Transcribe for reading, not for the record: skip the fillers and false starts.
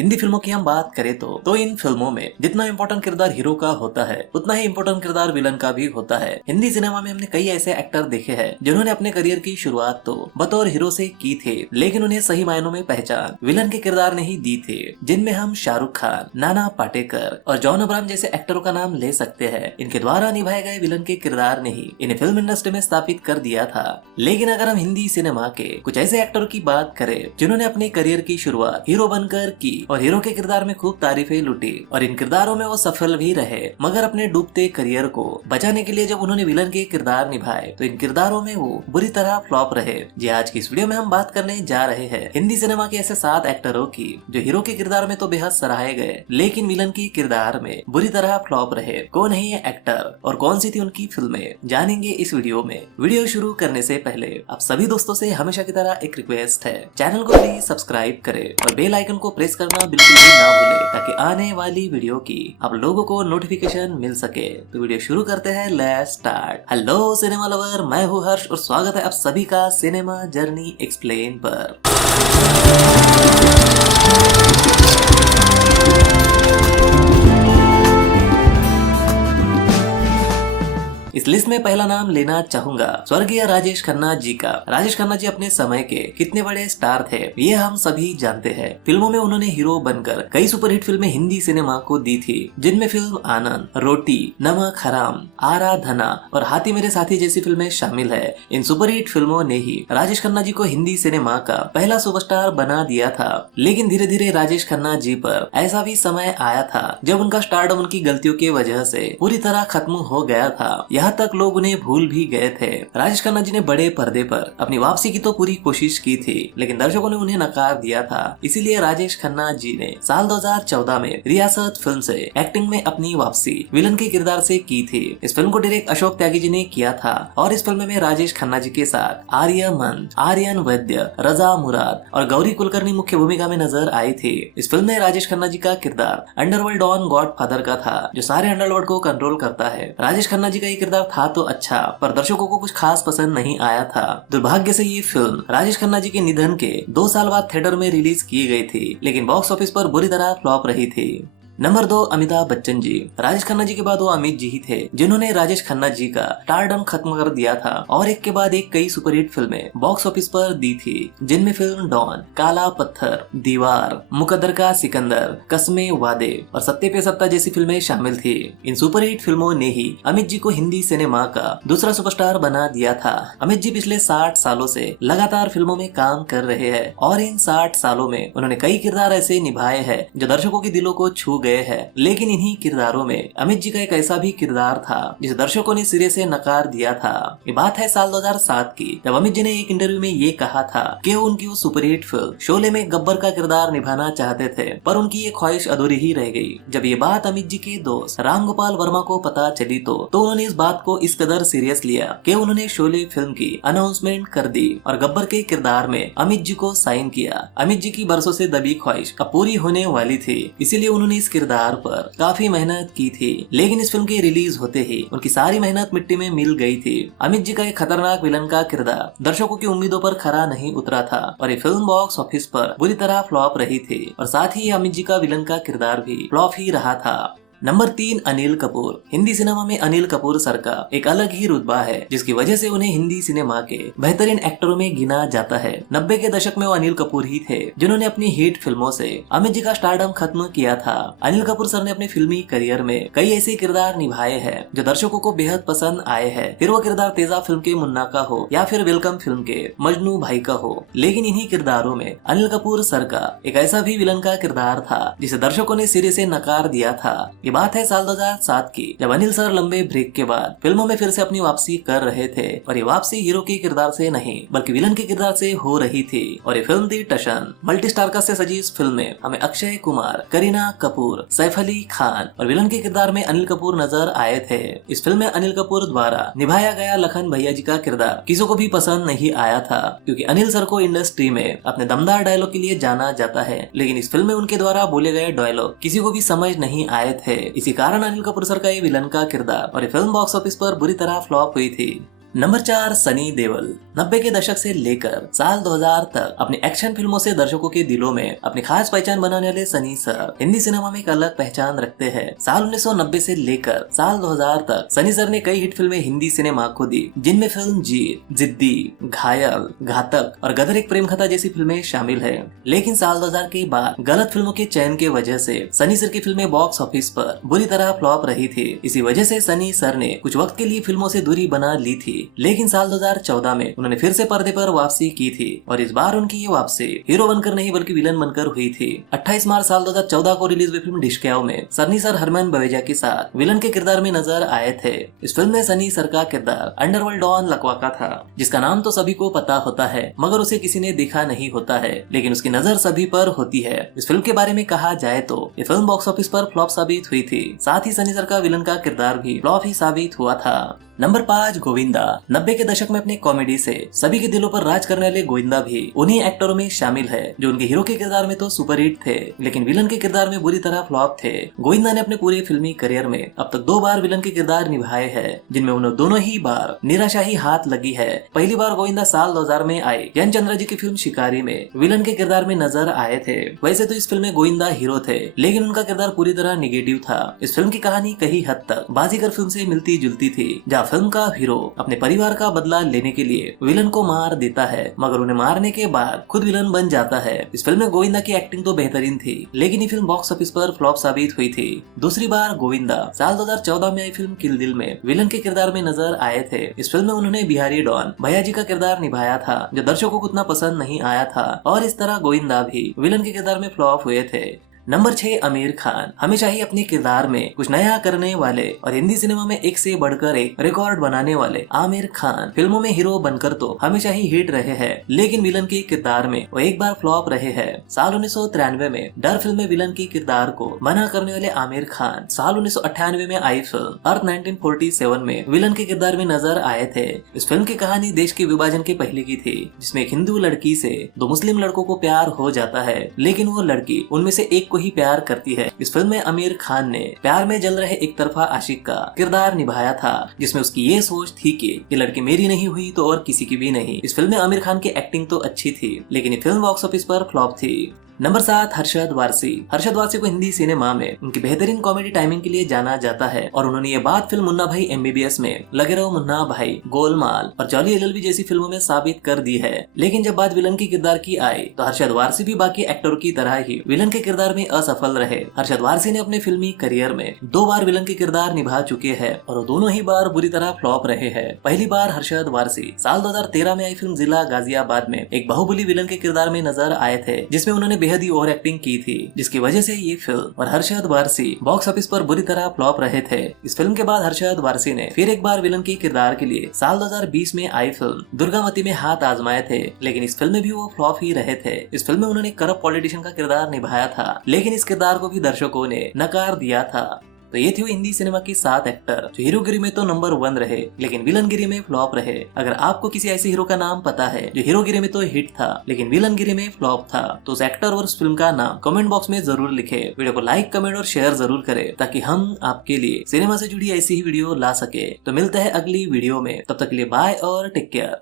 हिंदी फिल्मों की हम बात करें तो इन फिल्मों में जितना इम्पोर्टेंट किरदार हीरो का होता है उतना ही इम्पोर्टेंट किरदार विलन का भी होता है। हिंदी सिनेमा में हमने कई ऐसे एक्टर देखे हैं जिन्होंने अपने करियर की शुरुआत तो बतौर हीरो से की थी, लेकिन उन्हें सही मायनों में पहचान विलन के किरदार ने ही दी थी, जिनमें हम शाहरुख खान, नाना पाटेकर और जॉन अब्राहम जैसे एक्टरों का नाम ले सकते हैं। इनके द्वारा निभाए गए विलन के किरदार ने ही इन्हें फिल्म इंडस्ट्री में स्थापित कर दिया था। लेकिन अगर हम हिंदी सिनेमा के कुछ ऐसे एक्टरों की बात करें जिन्होंने अपने करियर की शुरुआत हीरो बनकर की और हीरो के किरदार में खूब तारीफें लूटी और इन किरदारों में वो सफल भी रहे, मगर अपने डूबते करियर को बचाने के लिए जब उन्होंने विलन के किरदार निभाए तो इन किरदारों में वो बुरी तरह फ्लॉप रहे। जी आज की इस वीडियो में हम बात करने जा रहे हैं हिंदी सिनेमा के ऐसे 7 एक्टरों की जो हीरो के किरदार में तो बेहद सराहे गए लेकिन विलन के किरदार में बुरी तरह फ्लॉप रहे। कौन है ये एक्टर और कौन सी थी उनकी फिल्में, जानेंगे इस वीडियो में। वीडियो शुरू करने से पहले आप सभी दोस्तों से हमेशा की तरह एक रिक्वेस्ट है, चैनल को प्लीज सब्सक्राइब करें और बेल आइकन को प्रेस करना बिल्कुल भी ना भूले ताकि आने वाली वीडियो की आप लोगों को नोटिफिकेशन मिल सके। तो वीडियो शुरू करते हैं, let's start. Hello cinema lover, मैं हूँ हर्ष और स्वागत है आप सभी का सिनेमा जर्नी एक्सप्लेन पर। इस लिस्ट में पहला नाम लेना चाहूंगा स्वर्गीय राजेश खन्ना जी का। राजेश खन्ना जी अपने समय के कितने बड़े स्टार थे ये हम सभी जानते हैं। फिल्मों में उन्होंने हीरो बनकर कई सुपरहिट फिल्में हिंदी सिनेमा को दी थी, जिनमें फिल्म आनंद, रोटी, नमक हराम, आराधना और हाथी मेरे साथी जैसी फिल्में शामिल है। इन सुपरहिट फिल्मों ने ही राजेश खन्ना जी को हिंदी सिनेमा का पहला सुपरस्टार बना दिया था। लेकिन धीरे धीरे राजेश खन्ना जी पर ऐसा भी समय आया था जब उनका स्टारडम उनकी गलतियों की वजह से पूरी तरह खत्म हो गया था, यहाँ तक लोग उन्हें भूल भी गए थे। राजेश खन्ना जी ने बड़े पर्दे पर अपनी वापसी की तो पूरी कोशिश की थी लेकिन दर्शकों ने उन्हें नकार दिया था। इसीलिए राजेश खन्ना जी ने साल 2014 में रियासत फिल्म से एक्टिंग में अपनी वापसी विलन के किरदार से की थी। इस फिल्म को डायरेक्ट अशोक त्यागी जी ने किया था और इस फिल्म में राजेश खन्ना जी के साथ आर्यमन, आर्यन वैद्य, रजा मुराद और गौरी कुलकर्णी मुख्य भूमिका में नजर आई थी। इस फिल्म में राजेश खन्ना जी का किरदार अंडरवर्ल्ड डॉन गॉडफादर का था जो सारे अंडरवर्ल्ड को कंट्रोल करता है। राजेश खन्ना जी का ये किरदार था तो अच्छा, पर दर्शकों को कुछ खास पसंद नहीं आया था। दुर्भाग्य से ये फिल्म राजेश खन्ना जी के निधन के 2 साल बाद थिएटर में रिलीज की गई थी लेकिन बॉक्स ऑफिस पर बुरी तरह फ्लॉप रही थी। नंबर 2 अमिताभ बच्चन जी। राजेश खन्ना जी के बाद वो अमित जी ही थे जिन्होंने राजेश खन्ना जी का स्टारडम खत्म कर दिया था और एक के बाद एक कई सुपरहिट फिल्में बॉक्स ऑफिस पर दी थी, जिनमें फिल्म डॉन, काला पत्थर, दीवार, मुकद्दर का सिकंदर, कस्मे वादे और सत्ते पे सत्ता जैसी फिल्में शामिल थी। इन सुपरहिट फिल्मों ने ही अमित जी को हिंदी सिनेमा का दूसरा सुपरस्टार बना दिया था। अमित जी पिछले 60 सालों से लगातार फिल्मों में काम कर रहे हैं और इन 60 सालों में उन्होंने कई किरदार ऐसे निभाए हैं जो दर्शकों के दिलों को छू गए है। लेकिन इन्हीं किरदारों में अमित जी का एक ऐसा भी किरदार था जिसे दर्शकों ने सिरे से नकार दिया था। ये बात है साल 2007 की, जब अमित जी ने एक इंटरव्यू में ये कहा था कि वो उनकी उस सुपरहिट फिल्म शोले में गब्बर का किरदार निभाना चाहते थे पर उनकी ये ख्वाहिश अधूरी ही रह गई। जब ये बात अमित जी के दोस्त राम गोपाल वर्मा को पता चली तो उन्होंने इस बात को इस कदर सीरियस लिया कि उन्होंने शोले फिल्म की अनाउंसमेंट कर दी और गब्बर के किरदार में अमित जी को साइन किया। अमित जी की बरसों से दबी ख्वाहिश अब पूरी होने वाली थी, इसीलिए उन्होंने इस किरदार पर काफी मेहनत की थी। लेकिन इस फिल्म के रिलीज होते ही उनकी सारी मेहनत मिट्टी में मिल गई थी। अमित जी का एक खतरनाक विलन का किरदार दर्शकों की उम्मीदों पर खरा नहीं उतरा था और ये फिल्म बॉक्स ऑफिस पर बुरी तरह फ्लॉप रही थी और साथ ही अमित जी का विलन का किरदार भी फ्लॉप ही रहा था। नंबर 3 अनिल कपूर। हिंदी सिनेमा में अनिल कपूर सर का एक अलग ही रुतबा है जिसकी वजह से उन्हें हिंदी सिनेमा के बेहतरीन एक्टरों में गिना जाता है। 90 के दशक में वो अनिल कपूर ही थे जिन्होंने अपनी हिट फिल्मों से अमित जी का स्टारडम खत्म किया था। अनिल कपूर सर ने अपने फिल्मी करियर में कई ऐसे किरदार निभाए हैं जो दर्शकों को बेहद पसंद आए हैं, फिर वो किरदार तेजा फिल्म के मुन्ना का हो या फिर वेलकम फिल्म के मजनू भाई का हो। लेकिन इन्हीं किरदारों में अनिल कपूर सर का एक ऐसा भी विलन का किरदार था जिसे दर्शकों ने सिरे से नकार दिया था। ये बात है साल 2007 की, जब अनिल सर लंबे ब्रेक के बाद फिल्मों में फिर से अपनी वापसी कर रहे थे और ये वापसी हीरो के किरदार से नहीं बल्कि विलन के किरदार से हो रही थी और ये फिल्म थी टशन। मल्टी स्टार कास्ट से सजी इस फिल्म में हमें अक्षय कुमार, करीना कपूर, सैफ अली खान और विलन के किरदार में अनिल कपूर नजर आए थे। इस फिल्म में अनिल कपूर द्वारा निभाया गया लखन भैया जी का किरदार किसी को भी पसंद नहीं आया था क्योंकि अनिल सर को इंडस्ट्री में अपने दमदार डायलॉग के लिए जाना जाता है, लेकिन इस फिल्म में उनके द्वारा बोले गए डायलॉग किसी को भी समझ नहीं आए थे। इसी कारण अनिल कपूर सर का ये विलन का किरदार और ये फिल्म बॉक्स ऑफिस पर बुरी तरह फ्लॉप हुई थी। नंबर 4 सनी देओल। 90 के दशक से लेकर साल 2000 तक अपनी एक्शन फिल्मों से दर्शकों के दिलों में अपनी खास पहचान बनाने वाले सनी सर हिंदी सिनेमा में एक अलग पहचान रखते हैं। साल 1990 से लेकर साल 2000 तक सनी सर ने कई हिट फिल्में हिंदी सिनेमा को दी, जिनमें फिल्म जीत, जिद्दी, घायल, घातक और गदर एक प्रेम कथा जैसी फिल्में शामिल है। लेकिन साल 2000 के बाद गलत फिल्मों के चयन की वजह से सनी सर की फिल्में बॉक्स ऑफिस पर बुरी तरह फ्लॉप रही थी। इसी वजह से सनी सर ने कुछ वक्त के लिए फिल्मों से दूरी बना ली थी, लेकिन साल 2014 में उन्होंने फिर से पर्दे पर वापसी की थी और इस बार उनकी ये वापसी हीरो बनकर नहीं बल्कि विलन बनकर हुई थी। 28 मार्च साल 2014 को रिलीज हुई फिल्म डिशक्याओ में सनी सर हरमन बवेजा के साथ विलन के किरदार में नजर आए थे। इस फिल्म में सनी सर का किरदार अंडरवर्ल्ड डॉन लकवाका था, जिसका नाम तो सभी को पता होता है मगर उसे किसी ने देखा नहीं होता है, लेकिन उसकी नजर सभी पर होती है। इस फिल्म के बारे में कहा जाए तो ये फिल्म बॉक्स ऑफिस पर फ्लॉप साबित हुई थी, साथ ही सनी सर का विलन का किरदार भी फ्लॉप ही साबित हुआ था। नंबर 5 गोविंदा। 90 के दशक में अपने कॉमेडी से सभी के दिलों पर राज करने वाले गोविंदा भी उन्हीं एक्टरों में शामिल है जो उनके हीरो के किरदार में तो सुपरहिट थे, लेकिन विलन के किरदार में बुरी तरह फ्लॉप थे। गोविंदा ने अपने पूरे फिल्मी करियर में अब तक 2 बार विलन के किरदार निभाए हैं, जिनमें उन्हें दोनों ही बार निराशा ही हाथ लगी है। पहली बार गोविंदा साल 2000 में आई एन चंद्रा जी की फिल्म शिकारी में विलन के किरदार में नजर आए थे। वैसे तो इस फिल्म में गोविंदा हीरो थे, लेकिन उनका किरदार पूरी तरह निगेटिव था। इस फिल्म की कहानी कई हद तक बाजीगर फिल्म से मिलती जुलती थी, जहाँ फिल्म का हीरो अपने परिवार का बदला लेने के लिए विलन को मार देता है, मगर उन्हें मारने के बाद खुद विलन बन जाता है। इस फिल्म में गोविंदा की एक्टिंग तो बेहतरीन थी, लेकिन ये फिल्म बॉक्स ऑफिस पर फ्लॉप साबित हुई थी। दूसरी बार गोविंदा साल 2014 में आई फिल्म किल दिल में विलन के किरदार में नजर आए थे। इस फिल्म में उन्होंने बिहारी डॉन भैया जी का किरदार निभाया था, जो दर्शकों को उतना पसंद नहीं आया था, और इस तरह गोविंदा भी विलन के किरदार में फ्लॉप हुए थे। नंबर 6 आमिर खान। हमेशा ही अपने किरदार में कुछ नया करने वाले और हिंदी सिनेमा में एक से बढ़कर एक रिकॉर्ड बनाने वाले आमिर खान फिल्मों में हीरो बनकर तो हमेशा ही हिट रहे हैं, लेकिन विलन के किरदार में वो एक बार फ्लॉप रहे हैं। साल 1993 में डर फिल्म में विलन के किरदार को मना करने वाले आमिर खान साल 1998 में आई फिल्म अर्थ 1947 में विलन के किरदार में नजर आए थे। इस फिल्म की कहानी देश के विभाजन के पहले की थी, जिसमें एक हिंदू लड़की से 2 मुस्लिम लड़कों को प्यार हो जाता है, लेकिन वो लड़की उनमें से एक को ही प्यार करती है। इस फिल्म में आमिर खान ने प्यार में जल रहे एक तरफा आशिक का किरदार निभाया था, जिसमें उसकी ये सोच थी कि ये लड़की मेरी नहीं हुई तो और किसी की भी नहीं। इस फिल्म में आमिर खान की एक्टिंग तो अच्छी थी, लेकिन ये फिल्म बॉक्स ऑफिस पर फ्लॉप थी। नंबर 7 हर्षद वारसी। हर्षद वारसी को हिंदी सिनेमा में उनकी बेहतरीन कॉमेडी टाइमिंग के लिए जाना जाता है, और उन्होंने ये बात फिल्म मुन्ना भाई MBBS में, लगे रहो मुन्ना भाई, गोलमाल और जॉली LLB जैसी फिल्मों में साबित कर दी है। लेकिन जब बात विलन की किरदार की आई तो हर्षद वारसी भी बाकी एक्टरों की तरह ही विलन के किरदार में असफल रहे। हर्षद वारसी ने अपने फिल्मी करियर में 2 बार विलन के किरदार निभा चुके हैं, और वो दोनों ही बार बुरी तरह फ्लॉप रहे हैं। पहली बार हर्षद वारसी साल 2013 में आई फिल्म जिला गाजियाबाद में एक बाहुबली विलन के किरदार में नजर आए थे, जिसमें उन्होंने बेहद ही ओवर एक्टिंग की थी, जिसकी वजह से ये फिल्म और हर्षद वारसी बॉक्स ऑफिस पर बुरी तरह फ्लॉप रहे थे। इस फिल्म के बाद हर्षद वारसी ने फिर एक बार विलन के किरदार के लिए साल 2020 में आई फिल्म दुर्गावती में हाथ आजमाए थे, लेकिन इस फिल्म में भी वो फ्लॉप ही रहे थे। इस फिल्म में उन्होंने करप्ट पॉलिटिशियन का किरदार निभाया था, लेकिन इस किरदार को भी दर्शकों ने नकार दिया था। तो ये थे हिंदी सिनेमा की 7 एक्टर जो हीरोगिरी में तो नंबर 1 रहे, लेकिन विलनगिरी में फ्लॉप रहे। अगर आपको किसी ऐसे हीरो का नाम पता है जो हीरोगिरी में तो हिट था लेकिन विलनगिरी में फ्लॉप था, तो उस एक्टर और उस फिल्म का नाम कमेंट बॉक्स में जरूर लिखे। वीडियो को लाइक, कमेंट और शेयर जरूर करें, ताकि हम आपके लिए सिनेमा से जुड़ी ऐसी ही वीडियो ला सके। तो मिलते हैं अगली वीडियो में, तब तक के लिए बाय और टेक केयर।